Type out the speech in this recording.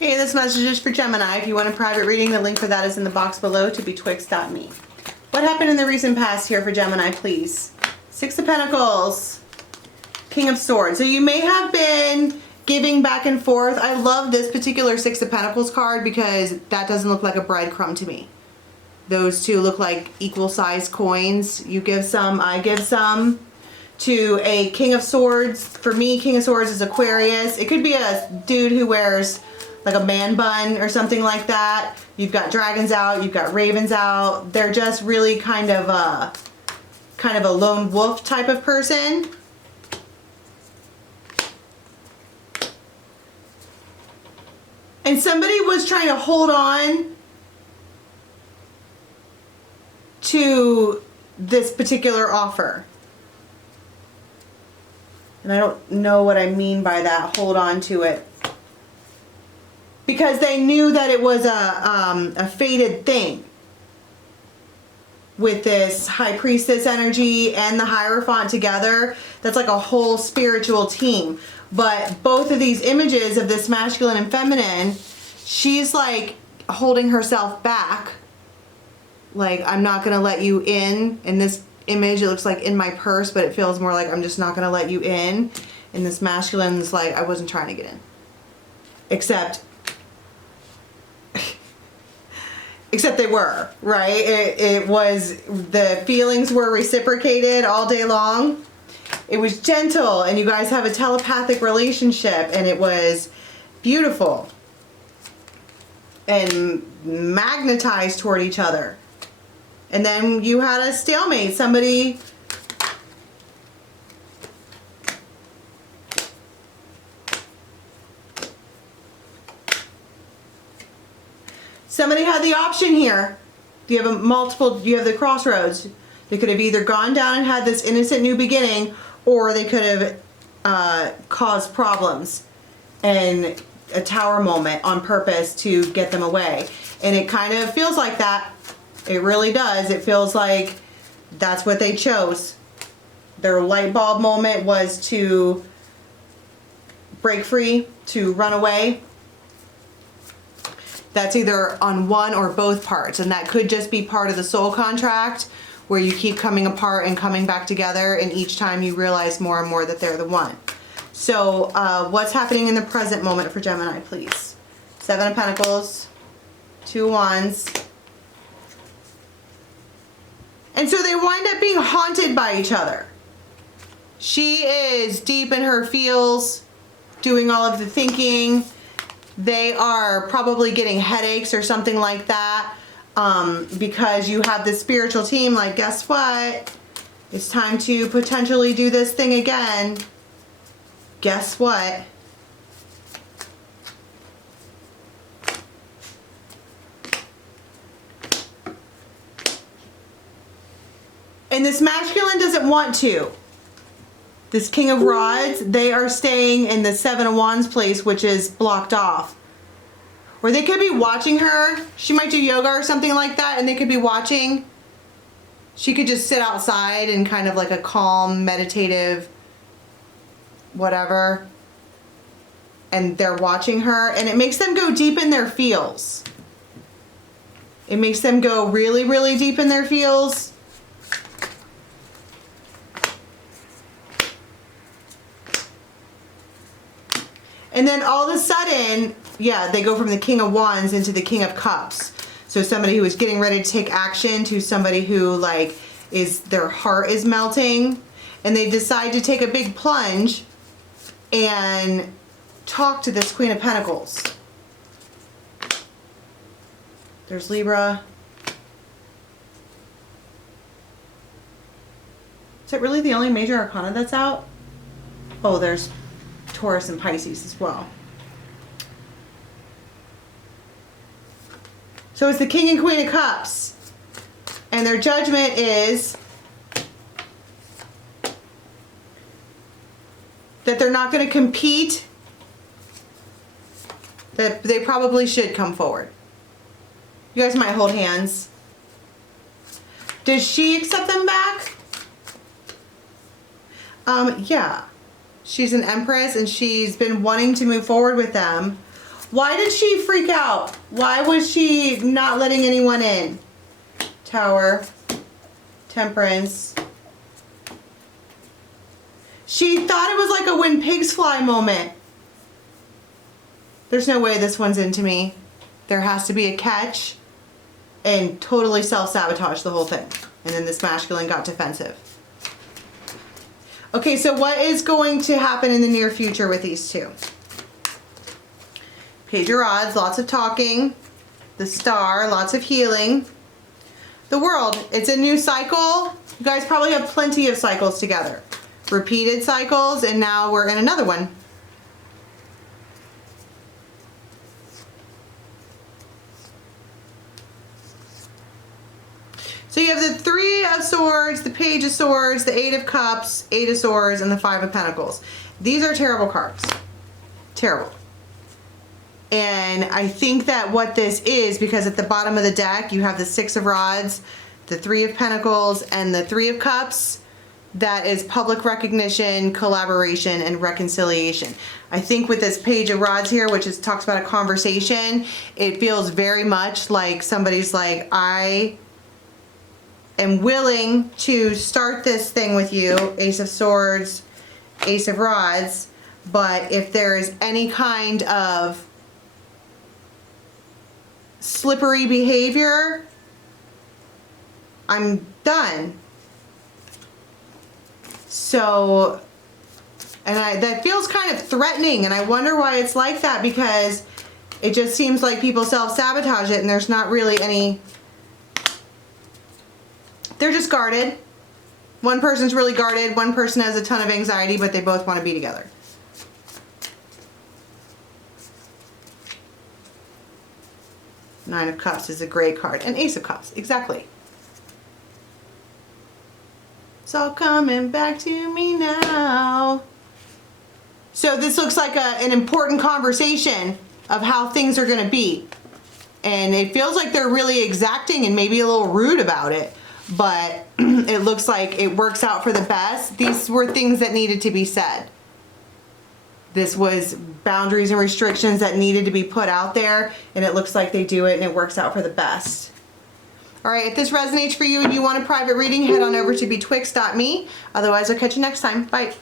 Hey, this message is for Gemini. If you want a private reading, the link for that is in the box below to betwixt.me. What happened in the recent past here for Gemini, please? Six of Pentacles, King of Swords. So you may have been giving back and forth. I love this particular Six of Pentacles card because that doesn't look like a breadcrumb to me. Those two look like equal sized coins. You give some, I give some. To a King of Swords. For me, King of Swords is Aquarius. It could be a dude who wears like a man bun or something like that. You've got dragons out, you've got ravens out. They're just really kind of a lone wolf type of person. And somebody was trying to hold on to this particular offer. And I don't know what I mean by that, hold on to it. Because they knew that it was a fated thing. With this High Priestess energy and the Hierophant together, that's like a whole spiritual team. But both of these images of this masculine and feminine, she's like holding herself back. Like, I'm not going to let you in. In this image, it looks like in my purse, but it feels more like I'm just not going to let you in. And this masculine's like, I wasn't trying to get in. Except they were, right? It was, the feelings were reciprocated all day long. It was gentle, and you guys have a telepathic relationship, and it was beautiful and magnetized toward each other. And then you had a stalemate. Somebody had the option here. You have you have the crossroads. They could have either gone down and had this innocent new beginning, or they could have caused problems and a tower moment on purpose to get them away. And it kind of feels like that. It really does. It feels like that's what they chose. Their light bulb moment was to break free, to run away. That's either on one or both parts, and that could just be part of the soul contract where you keep coming apart and coming back together, and each time you realize more and more that they're the one. So what's happening in the present moment for Gemini, please? Seven of Pentacles, Two of Wands. And so they wind up being haunted by each other. She is deep in her feels, doing all of the thinking. They are probably getting headaches or something like that because you have this spiritual team like, guess what? It's time to potentially do this thing again. Guess what? And this masculine doesn't want to. This King of Rods, they are staying in the Seven of Wands place, which is blocked off. Or they could be watching her. She might do yoga or something like that, and they could be watching. She could just sit outside in kind of like a calm, meditative, whatever. And they're watching her, and it makes them go deep in their feels. It makes them go really, really deep in their feels. And then all of a sudden, yeah, they go from the King of Wands into the King of Cups. So somebody who is getting ready to take action to somebody who like their heart is melting, and they decide to take a big plunge and talk to this Queen of Pentacles. There's Libra. Is it really the only major arcana that's out? Oh, there's Taurus and Pisces as well. So it's the King and Queen of Cups. And their judgment is that they're not going to compete. That they probably should come forward. You guys might hold hands. Does she accept them back? Yeah. She's an Empress, and she's been wanting to move forward with them. Why did she freak out? Why was she not letting anyone in? Tower, Temperance. She thought it was like a when pigs fly moment. There's no way this one's into me. There has to be a catch, and totally self-sabotage the whole thing. And then this masculine got defensive. Okay, so what is going to happen in the near future with these two? Page of Rods, lots of talking. The Star, lots of healing. The World, it's a new cycle. You guys probably have plenty of cycles together. Repeated cycles, and now we're in another one. So you have the Three of Swords, the Page of Swords, the Eight of Cups, Eight of Swords, and the Five of Pentacles. These are terrible cards. Terrible. And I think that what this is, because at the bottom of the deck you have the Six of Rods, the Three of Pentacles, and the Three of Cups. That is public recognition, collaboration, and reconciliation. I think with this Page of Rods here, which is talks about a conversation, it feels very much like somebody's like, I am willing to start this thing with you, Ace of Swords, Ace of Rods, but if there is any kind of slippery behavior, I'm done. So, and that feels kind of threatening, and I wonder why it's like that, because it just seems like people self-sabotage it and there's not really any, they're just guarded. One person's really guarded, one person has a ton of anxiety, but they both want to be together. Nine of Cups is a great card. And Ace of Cups, exactly. It's all coming back to me now. So this looks like an important conversation of how things are going to be. And it feels like they're really exacting and maybe a little rude about it. But it looks like it works out for the best. These were things that needed to be said. This was boundaries and restrictions that needed to be put out there, and it looks like they do it and it works out for the best. All right, if this resonates for you and you want a private reading, head on over to betwixt.me. Otherwise, I'll catch you next time. Bye.